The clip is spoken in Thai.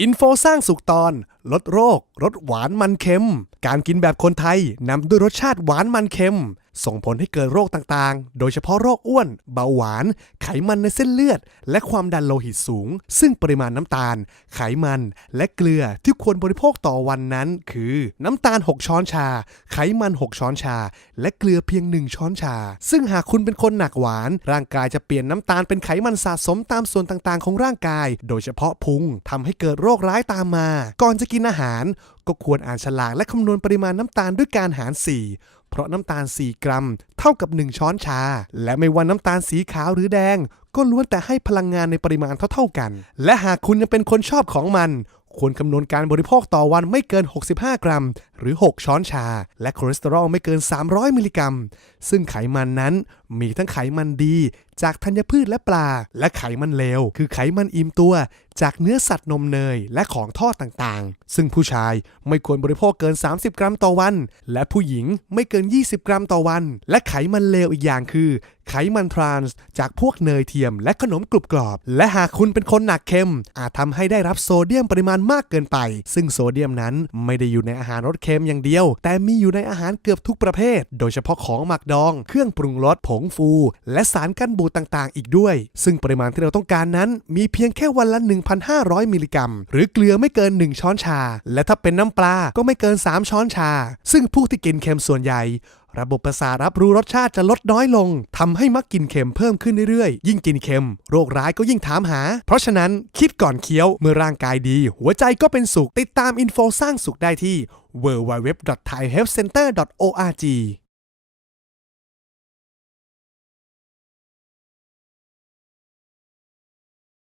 อินโฟสร้างสุขตอน ลดโรครสหวานมันเค็ม การกินแบบคนไทยนำด้วยรสชาติหวานมันเค็ม ส่งผลให้เกิดโรคต่างๆ โดยเฉพาะโรคอ้วน เบาหวาน ไขมันในเส้นเลือด และความดันโลหิตสูง ซึ่งปริมาณน้ำตาล ไขมัน และเกลือที่ควรบริโภคต่อวันนั้น คือ น้ำตาล 6 ช้อนชา ไขมัน 6 ช้อนชา และเกลือเพียง 1 ช้อนชา ซึ่งหากคุณเป็นคนหนักหวาน ร่างกายจะเปลี่ยนน้ำตาลเป็นไขมันสะสมตามส่วนต่างๆ ของร่างกาย โดยเฉพาะพุงทำให้เกิดโรคร้ายตามมา ก่อนจะกินินอาหาร ก็ควรอ่านฉลากและคำนวณปริมาณน้ำตาลด้วยการหาร 4 เพราะน้ำตาล 4 กรัม เท่ากับ 1 ช้อนชา และไม่ว่าน้ำตาลสีขาวหรือแดง ก็ล้วนแต่ให้พลังงานในปริมาณเท่าๆกัน และหากคุณยังเป็นคนชอบของมัน ควรคำนวณการบริโภคต่อวันไม่เกิน 65 กรัม หรือ 6 ช้อนชา และคอเลสเตอรอลไม่เกิน 300 มิลลิกรัม ซึ่งไขมันนั้นมีทั้งไขมันดี จากธัญพืชและปลา และไขมันเลว คือไขมันอิ่มตัว จากเนื้อสัตว์นมเนย และของทอดต่างๆ ซึ่งผู้ชายไม่ควรบริโภคเกิน 30 กรัมต่อวัน และผู้หญิงไม่เกิน 20 กรัมต่อวัน และไขมันเลวอีกอย่างคือ ไขมันทรานส์จากพวกเนยเทียม และขนมกรุบกรอบ และหากคุณเป็นคนหนักเค็ม อาจทำให้ได้รับโซเดียมปริมาณมากเกินไป ซึ่งโซเดียมนั้นไม่ได้อยู่ในอาหารรสเค็มอย่างเดียว แต่มีอยู่ในอาหารเกือบทุกประเภท โดยเฉพาะของหมักดอง เครื่องปรุงรสผงฟู และสารกันบูดต่างๆ อีกด้วย ซึ่งปริมาณที่เราต้องการนั้น มีเพียงแค่วันละ 1,500 มิลลิกรัม หรือเกลือไม่เกิน 1 ช้อนชา และถ้าเป็นน้ำปลาก็ไม่เกิน 3 ช้อนชา ซึ่งผู้ที่กินเค็มส่วนใหญ่ ระบบประสาทรับรู้รสชาติจะลดน้อยลงทำให้มักกินเค็มเพิ่มขึ้นเรื่อยๆ ยิ่งกินเค็ม โรคร้ายก็ยิ่งถามหา เพราะฉะนั้นคิดก่อนเคี้ยวเมื่อร่างกายดี หัวใจก็เป็นสุขติดตามอินโฟสร้างสุขได้ที่ www.thaihealthcenter.org